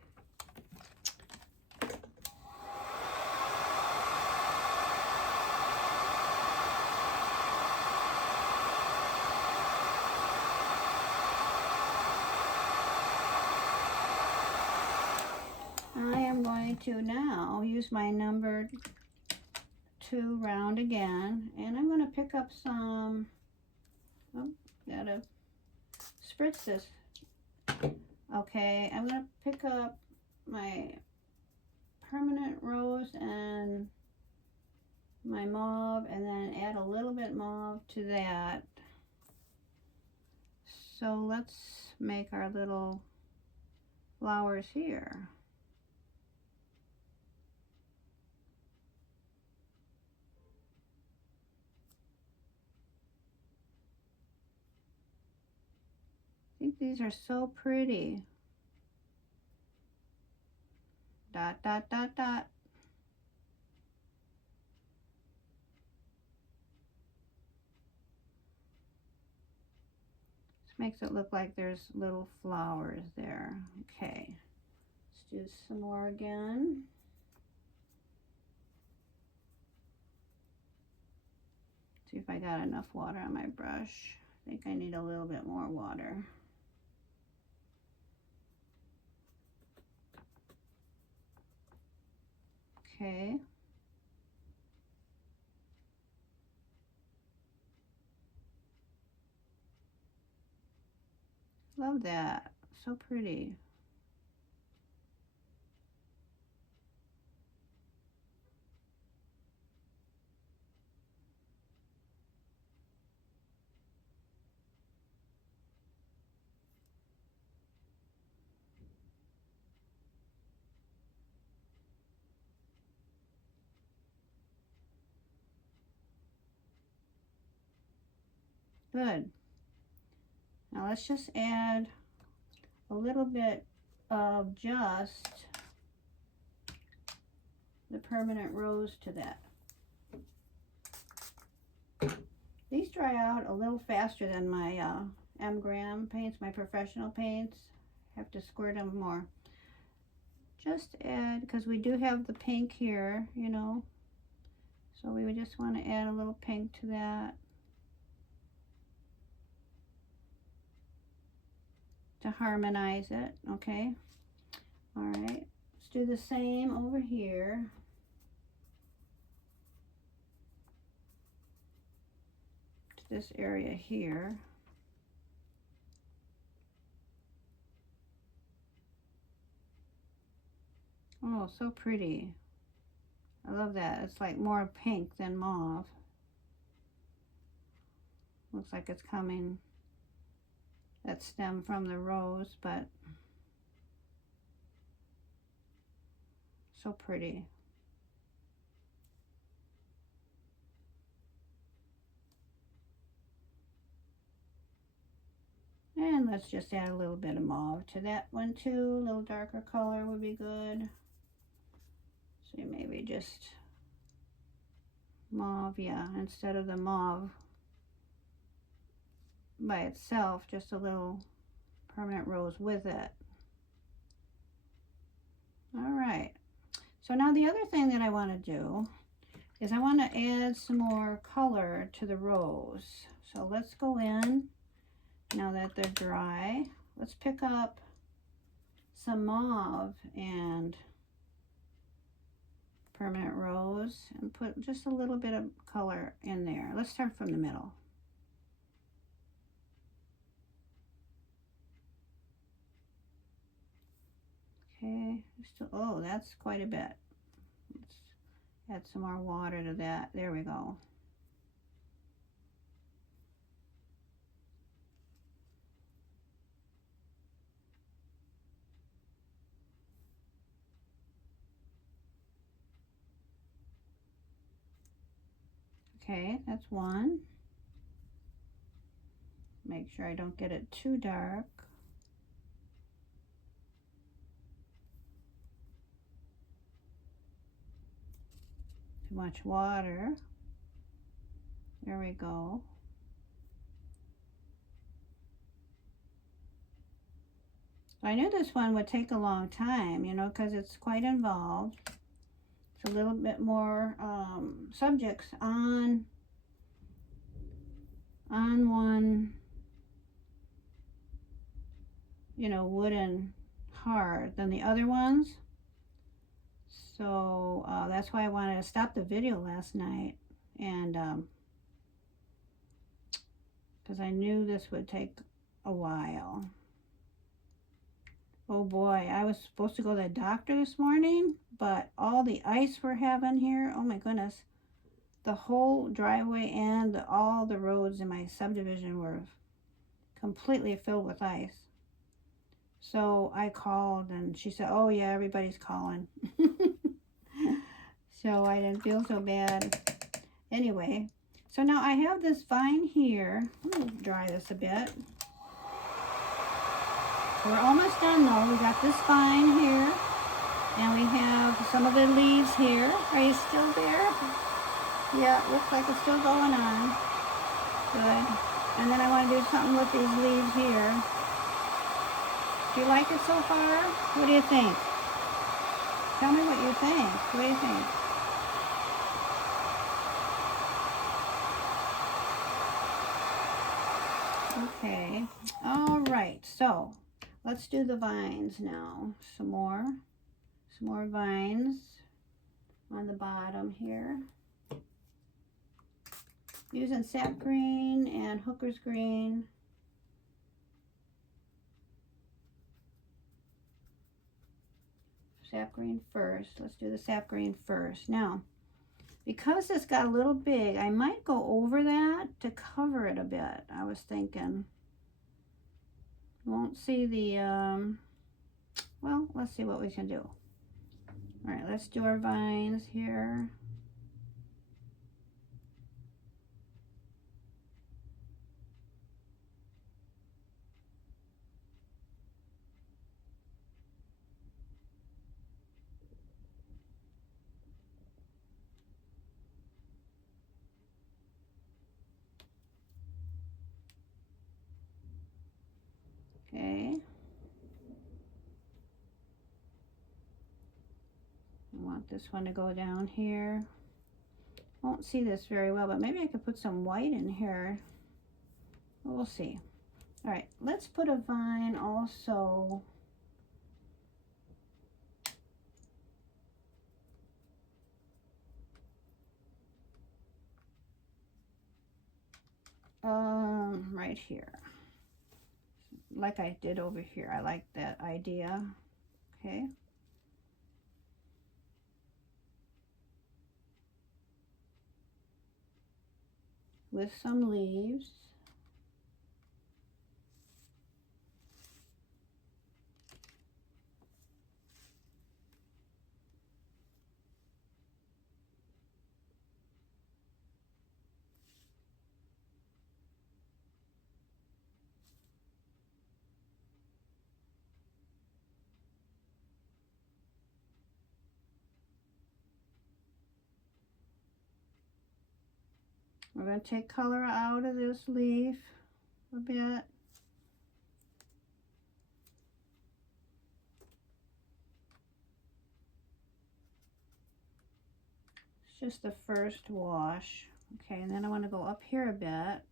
I am going to now use my number 2 round again, and I'm going to pick up some, oh, gotta spritz this. Okay, I'm going to pick up my permanent rose and my mauve, and then add a little bit mauve to that. So let's make our little flowers here. I think these are so pretty. Dot, dot, dot, dot. This makes it look like there's little flowers there. Okay, let's do some more again. See if I got enough water on my brush. I think I need a little bit more water. Okay. Love that. So pretty. Good. Now let's just add a little bit of just the permanent rose to that. These dry out a little faster than my M. Graham paints, my professional paints. Have to squirt them more. just add, because we do have the pink here, you know, so we would just want to add a little pink to that to harmonize it. Okay, all right, let's do the same over here. To this area here. Oh, so pretty. I love that. It's like more pink than mauve. Looks like it's coming, that stem from the rose, but so pretty. And let's just add a little bit of mauve to that one too. A little darker color would be good. So maybe just mauve, yeah, instead of the mauve by itself, just a little permanent rose with it. All right, so now the other thing that I want to do is I want to add some more color to the rose. So let's go in, now that they're dry, let's pick up some mauve and permanent rose and put just a little bit of color in there. Let's start from the middle. Okay, still, oh, that's quite a bit. Let's add some more water to that. There we go. Okay, that's one. Make sure I don't get it too dark. Too much water. There we go. I knew this one would take a long time, you know, because it's quite involved. It's a little bit more subjects on one, you know, wooden heart than the other ones. So that's why I wanted to stop the video last night, and because I knew this would take a while. Oh boy, I was supposed to go to the doctor this morning, but all the ice we're having here, oh my goodness. The whole driveway and all the roads in my subdivision were completely filled with ice. So I called and she said, oh yeah, everybody's calling. So I didn't feel so bad. Anyway, so now I have this vine here. I'll dry this a bit. We're almost done though. We got this vine here, and we have some of the leaves here. Are you still there? Yeah, it looks like it's still going on. Good. And then I want to do something with these leaves here. Do you like it so far? What do you think? Tell me what you think. What do you think? Okay. All right. So let's do the vines now. Some more vines on the bottom here. Using sap green and hooker's green. Sap green first. Let's do the sap green first. Now, because this got a little big, I might go over that to cover it a bit. I was thinking. Won't see the, well, let's see what we can do. All right, let's do our vines here. Okay. want this one to go down here. Won't see this very well, but maybe I could put some white in here. We'll see. All right, let's put a vine also. Right here, like I did over here. I like that idea. Okay. With some leaves. We're going to take color out of this leaf a bit. It's just the first wash. Okay, and then I want to go up here a bit.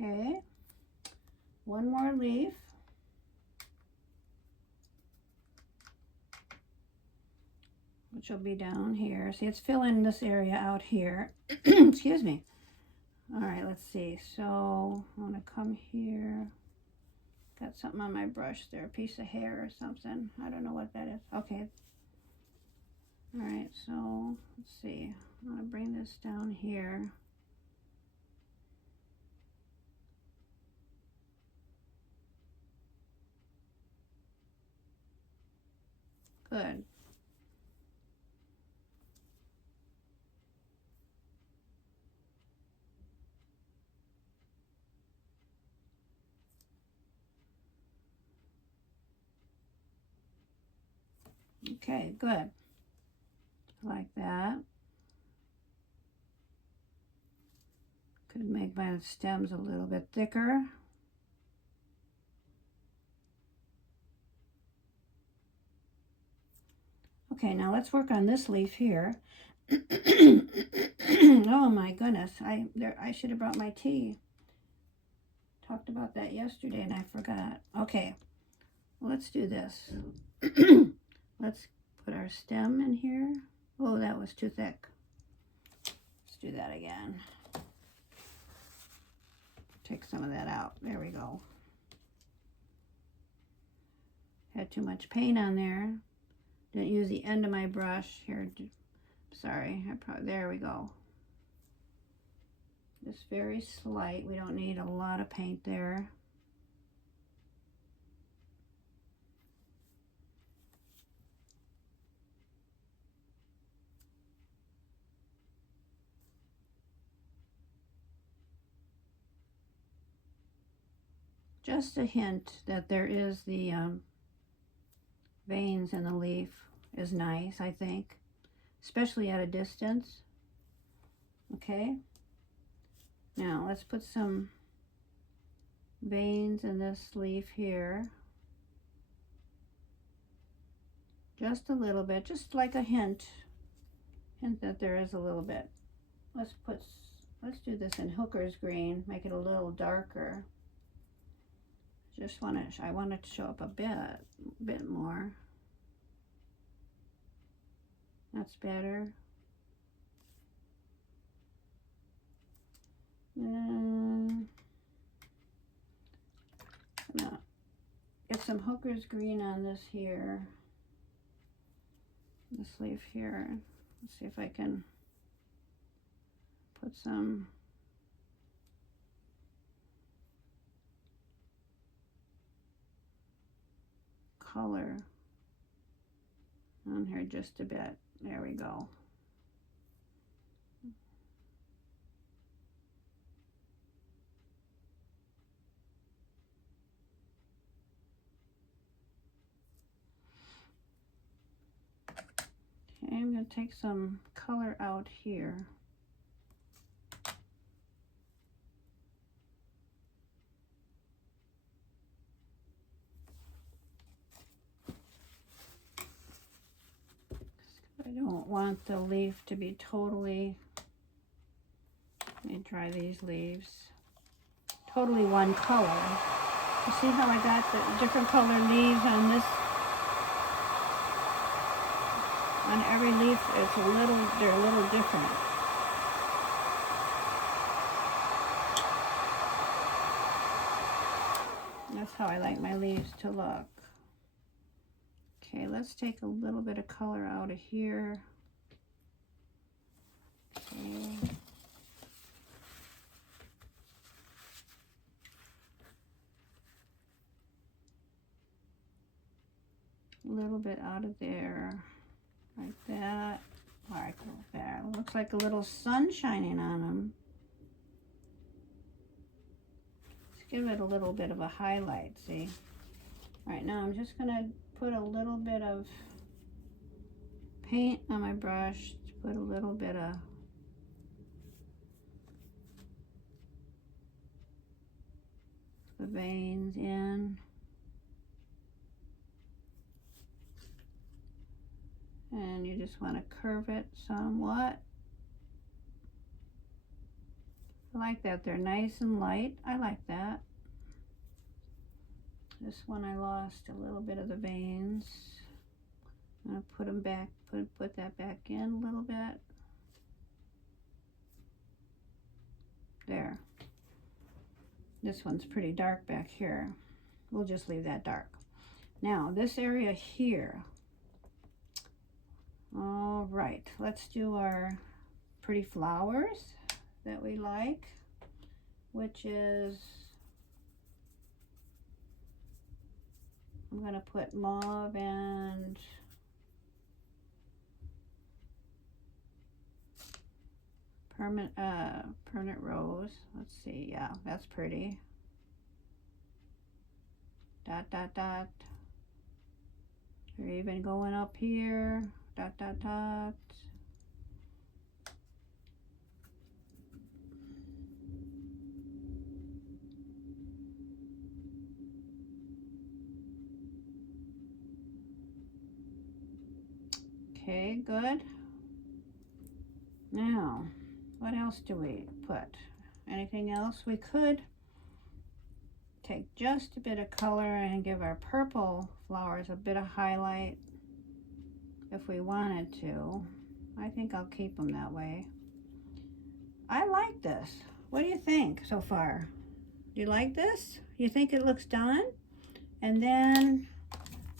Okay, one more leaf. Which will be down here. See, it's filling this area out here. Excuse me. All right, let's see. So I want to come here. Got something on my brush there, a piece of hair or something. I don't know what that is. Okay. All right, so let's see. I want to bring this down here. Good. Okay, good. Like that. Could make my stems a little bit thicker. Okay, now let's work on this leaf here. Oh my goodness, I should have brought my tea. Talked about that yesterday and I forgot. Okay, let's do this. Let's put our stem in here. Oh, that was too thick. Let's do that again. Take some of that out. There we go. Had too much paint on there. Didn't use the end of my brush. Here, sorry. There we go. Just very slight. We don't need a lot of paint there. Just a hint that there is the veins in the leaf is nice, I think, especially at a distance. Okay. Now let's put some veins in this leaf here. Just a little bit, just like a hint that there is a little bit. Let's do this in Hooker's green, make it a little darker. I want it to show up a bit more. That's better. Now, get some Hooker's green on this here. This leaf here. Let's see if I can put some color on here just a bit. There we go. Okay, I'm going to take some color out here. I don't want the leaf to be totally, let me dry these leaves, totally one color. You see how I got the different color leaves on this? On every leaf, it's a little, they're a little different. That's how I like my leaves to look. Okay, let's take a little bit of color out of here. Okay. A little bit out of there, like that. All right, there. Looks like a little sun shining on them. Let's give it a little bit of a highlight, see? All right, now I'm just gonna put a little bit of paint on my brush to put a little bit of the veins in. And you just want to curve it somewhat. I like that. They're nice and light. I like that. This one I lost a little bit of the veins. I'm going to put them back, put that back in a little bit. There. This one's pretty dark back here. We'll just leave that dark. Now, this area here. All right, let's do our pretty flowers that we like, which is, I'm gonna put mauve and permanent rose. Let's see, yeah, that's pretty. Dot, dot, dot. They're even going up here. Dot, dot, dot. Okay, good. Now, what else do we put? Anything else? We could take just a bit of color and give our purple flowers a bit of highlight if we wanted to. I think I'll keep them that way. I like this. What do you think so far? Do you like this? You think it looks done? And then,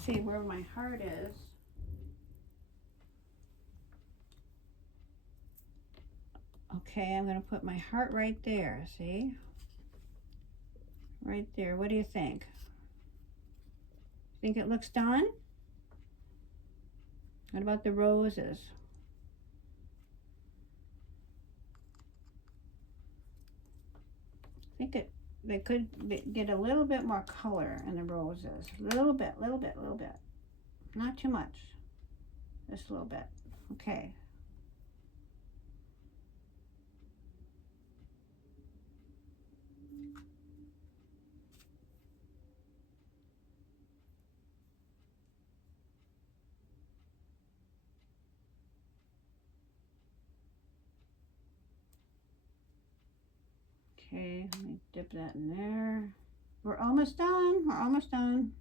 see where my heart is. Okay, I'm going to put my heart right there, see? Right there. What do you think? Think it looks done? What about the roses? I think they could get a little bit more color in the roses. Little bit. Not too much. Just a little bit. Okay. Okay, let me dip that in there. We're almost done. We're almost done.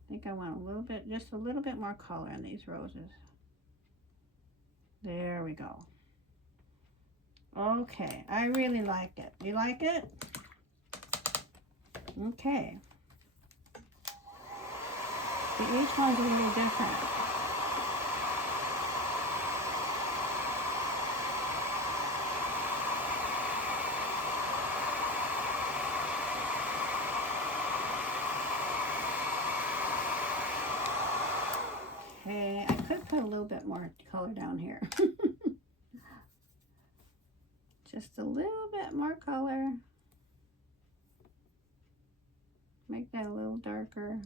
I think I want a little bit, just a little bit more color in these roses. There we go. Okay, I really like it. You like it? Okay. See, each one's a little different. Okay, I could put a little bit more color down here. Just a little bit more color. Make that a little darker.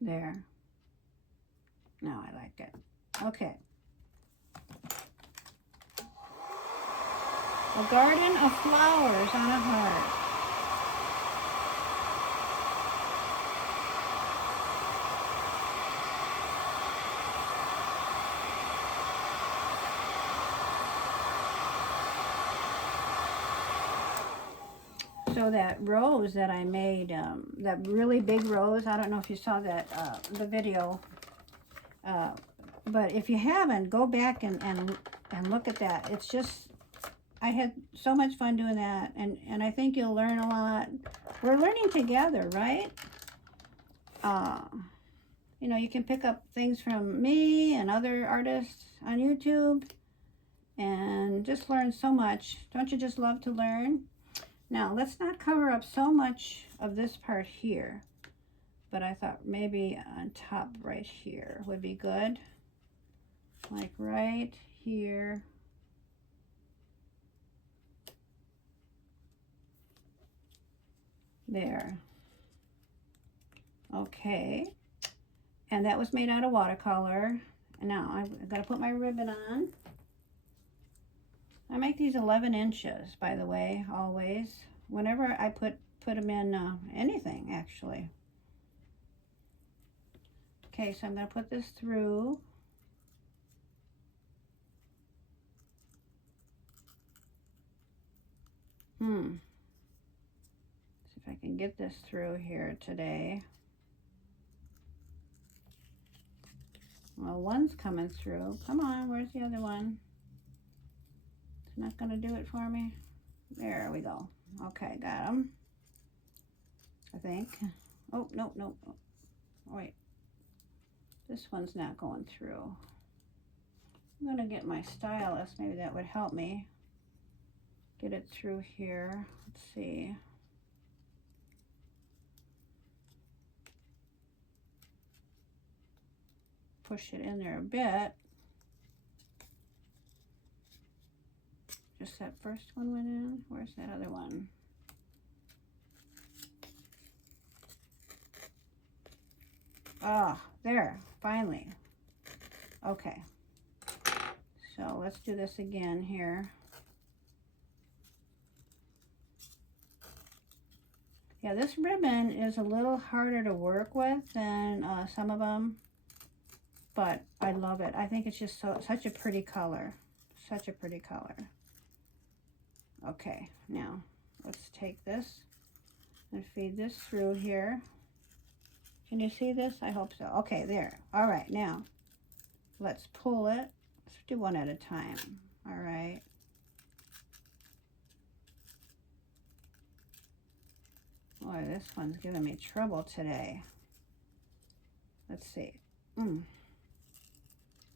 There. Now I like it. Okay. A garden of flowers on a heart. So that rose that I made, that really big rose, I don't know if you saw that, the video, but if you haven't, go back and look at that. It's just, I had so much fun doing that, and I think you'll learn a lot. We're learning together, right? You know, you can pick up things from me and other artists on YouTube and just learn so much. Don't you just love to learn? Now, let's not cover up so much of this part here, but I thought maybe on top right here would be good. Like right here. There. Okay. And that was made out of watercolor. And now I've got to put my ribbon on. I make these 11 inches, by the way, always. Whenever I put them in anything, actually. Okay, so I'm going to put this through. See if I can get this through here today. Well, one's coming through. Come on, where's the other one? It's not going to do it for me. There we go. Okay, got them. I think. Oh, no, no. Oh, wait. This one's not going through. I'm going to get my stylus. Maybe that would help me get it through here. Let's see. Push it in there a bit. Just that first one went in. Where's that other one? Ah, there, finally. Okay. So let's do this again here. Yeah, this ribbon is a little harder to work with than some of them, but I love it. I think it's just such a pretty color. Such a pretty color. Okay, now let's take this and feed this through here. Can you see this? I hope so. Okay, there. All right, now let's pull it. Let's do one at a time. All right. Boy, this one's giving me trouble today. Let's see. I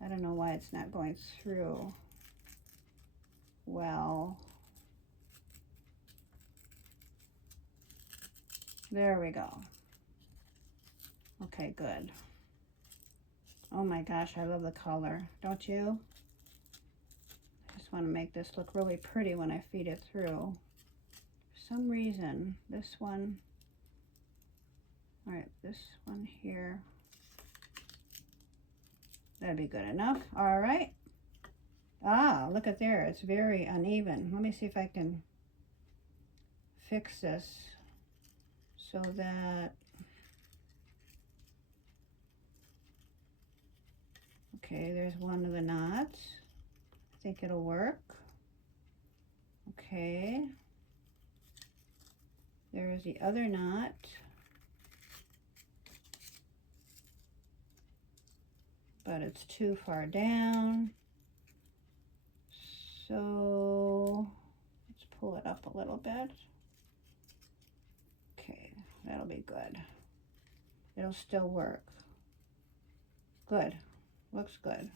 don't know why it's not going through well. There we go. Okay, good. Oh my gosh, I love the color. Don't you? I just want to make this look really pretty when I feed it through. For some reason, this one, all right, this one here, that'd be good enough. All right. Ah, look at there. It's very uneven. Let me see if I can fix this so that, okay, there's one of the knots. I think it'll work. Okay. There's the other knot. But it's too far down. So let's pull it up a little bit. Okay, that'll be good. It'll still work. Good. Looks good.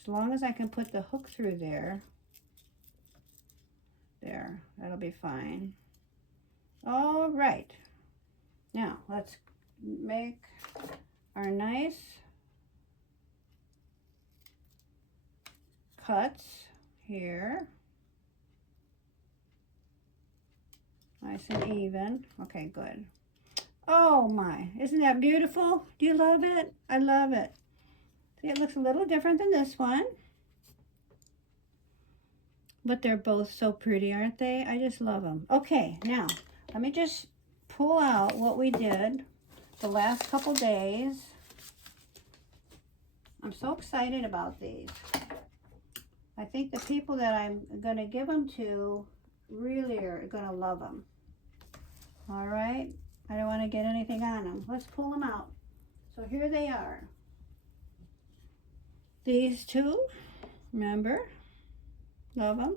As long as I can put the hook through there. There, that'll be fine. All right. Now, let's make our nice cuts here. Nice and even. Okay, good. Oh my, isn't that beautiful? Do you love it? I love it. See, it looks a little different than this one. But they're both so pretty, aren't they? I just love them. Okay, now, let me just pull out what we did the last couple days. I'm so excited about these. I think the people that I'm going to give them to really are going to love them. All right? I don't want to get anything on them. Let's pull them out. So here they are. These two, remember? Love them.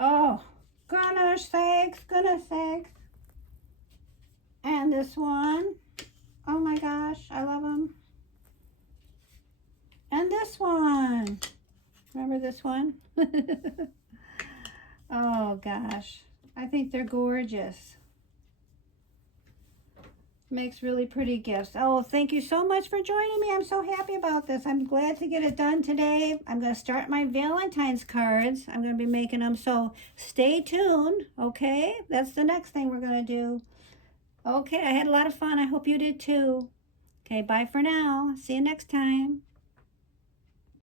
Oh, goodness sakes, goodness sakes. And this one. Oh my gosh, I love them. And this one. Remember this one? Oh gosh, I think they're gorgeous. Makes really pretty gifts. Oh, thank you so much for joining me. I'm so happy about this. I'm glad to get it done today. I'm going to start my Valentine's cards. I'm going to be making them, so stay tuned, okay? That's the next thing we're going to do. Okay, I had a lot of fun. I hope you did too. Okay, bye for now. See you next time.